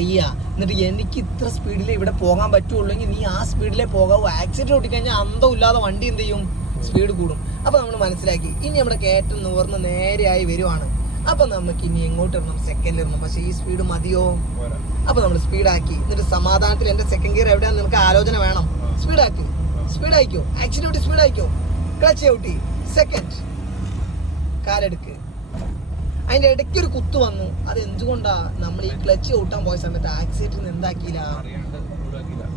അറിയുക എന്നിട്ട് എനിക്ക് ഇത്ര സ്പീഡിൽ ഇവിടെ പോകാൻ പറ്റുള്ളൂ നീ ആ സ്പീഡിലേ പോകാവൂ. ആക്സിഡന്റ് ഓടിക്കഴിഞ്ഞാൽ അന്തമില്ലാതെ വണ്ടി എന്ത് ചെയ്യും? സ്പീഡ് കൂടും. അപ്പൊ നമ്മൾ മനസ്സിലാക്കി. ഇനി നമ്മുടെ കയറ്റം നിവർന്ന് നേരെയായി വരുവാണ്. അപ്പൊ നമുക്ക് ഇനി എങ്ങോട്ട് ഇടണം സെക്കൻഡ് ഇടണം പക്ഷെ ഈ സ്പീഡ് മതിയോ. അപ്പൊ നമ്മൾ സ്പീഡാക്കി എന്നിട്ട് സമാധാനത്തിൽ എന്റെ സെക്കൻഡ് ഗിയർ എവിടെയാണെന്ന് നിനക്ക് ആലോചന വേണം. സ്പീഡാക്കി സ്പീഡ് ആയിക്കോ ആക്സിഡന്റ് സ്പീഡ് ആയിക്കോ ക്ലച്ച് ഔട്ടി. സെക്കൻഡ് കാലെടുക്ക്. അതിന്റെ ഇടയ്ക്ക് ഒരു കുത്ത് വന്നു. അത് എന്തുകൊണ്ടാ നമ്മൾ ഈ ക്ലച്ച് ഔട്ടാൻ പോയ സമയത്ത് ആക്സിഡന്റ് എന്താക്കിയില്ല.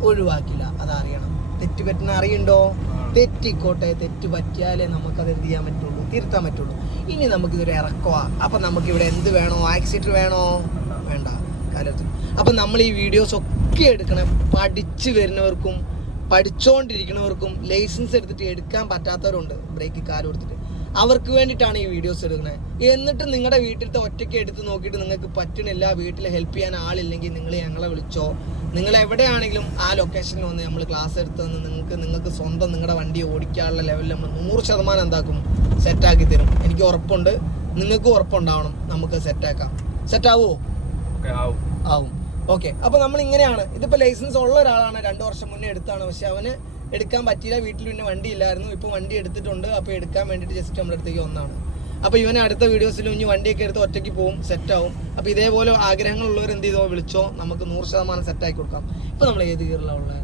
ഒഴിവാക്കില്ല അതറിയണം. അറിയണം തെറ്റ് പറ്റുന്ന അറിയണ്ടോ തെറ്റിക്കോട്ടെ. തെറ്റ് പറ്റിയാലേ നമുക്ക് അത് എന്ത് ചെയ്യാൻ പറ്റുള്ളൂ? തിരുത്താൻ പറ്റുള്ളൂ. ഇനി നമുക്ക് ഇതൊരു ഇറക്കവാ. അപ്പൊ നമുക്ക് ഇവിടെ എന്ത് വേണോ? ആക്സിഡന്റ് വേണോ? വേണ്ട. കാലത്ത് അപ്പൊ നമ്മൾ ഈ വീഡിയോസ് ഒക്കെ എടുക്കണം. പഠിച്ചു വരുന്നവർക്കും പഠിച്ചുകൊണ്ടിരിക്കുന്നവർക്കും ലൈസൻസ് എടുത്തിട്ട് എടുക്കാൻ പറ്റാത്തവരുണ്ട്. ബ്രേക്ക് കാലം കൊടുത്തിട്ട്. അവർക്ക് വേണ്ടിയിട്ടാണ് ഈ വീഡിയോസ് എടുക്കുന്നത്. എന്നിട്ട് നിങ്ങളുടെ വീട്ടിലത്തെ ഒറ്റയ്ക്ക് എടുത്ത് നോക്കിയിട്ട് നിങ്ങൾക്ക് പറ്റണില്ല വീട്ടിൽ ഹെൽപ്പ് ചെയ്യാൻ ആളില്ലെങ്കിൽ നിങ്ങൾ ഞങ്ങളെ വിളിച്ചോ. നിങ്ങൾ എവിടെയാണെങ്കിലും ആ ലൊക്കേഷനിൽ വന്ന് നമ്മൾ ക്ലാസ് എടുത്ത് തന്ന് നിങ്ങൾക്ക് നിങ്ങൾക്ക് സ്വന്തം നിങ്ങളുടെ വണ്ടി ഓടിക്കാനുള്ള ലെവലിൽ നമ്മൾ നൂറ് ശതമാനം എന്താക്കും? സെറ്റാക്കി തരും. എനിക്ക് ഉറപ്പുണ്ട്. നിങ്ങൾക്കും ഉറപ്പുണ്ടാവണം. നമുക്ക് സെറ്റാക്കാം സെറ്റാവോ ആവും. ആവും. ഓക്കെ. അപ്പൊ നമ്മൾ ഇങ്ങനെയാണ് ഇതിപ്പോ ലൈസൻസ് ഉള്ള ഒരാളാണ്. രണ്ടു വർഷം മുന്നേ എടുത്താണ്. പക്ഷെ അവന് എടുക്കാൻ പറ്റിയില്ല. വീട്ടിൽ പിന്നെ വണ്ടി ഇല്ലായിരുന്നു ഇപ്പൊ വണ്ടി എടുത്തിട്ടുണ്ട്. അപ്പോൾ എടുക്കാൻ വേണ്ടിട്ട് ജസ്റ്റ് നമ്മുടെ അടുത്തേക്ക് ഒന്നാണ് അപ്പോൾ ഇവൻ അടുത്ത വീഡിയോസിൽ ഇനി വണ്ടിയൊക്കെ എടുത്ത് ഒറ്റയ്ക്ക് പോകും സെറ്റ് ആവും. അപ്പൊ ഇതേപോലെ ആഗ്രഹങ്ങളുള്ളവർ എന്ത് ചെയ്തോ വിളിച്ചോ. നമുക്ക് നൂറ് ശതമാനം സെറ്റ് ആക്കി കൊടുക്കാം. ഇപ്പൊ നമ്മൾ ഏത് ഗിയറിലാണ് ഉള്ളത്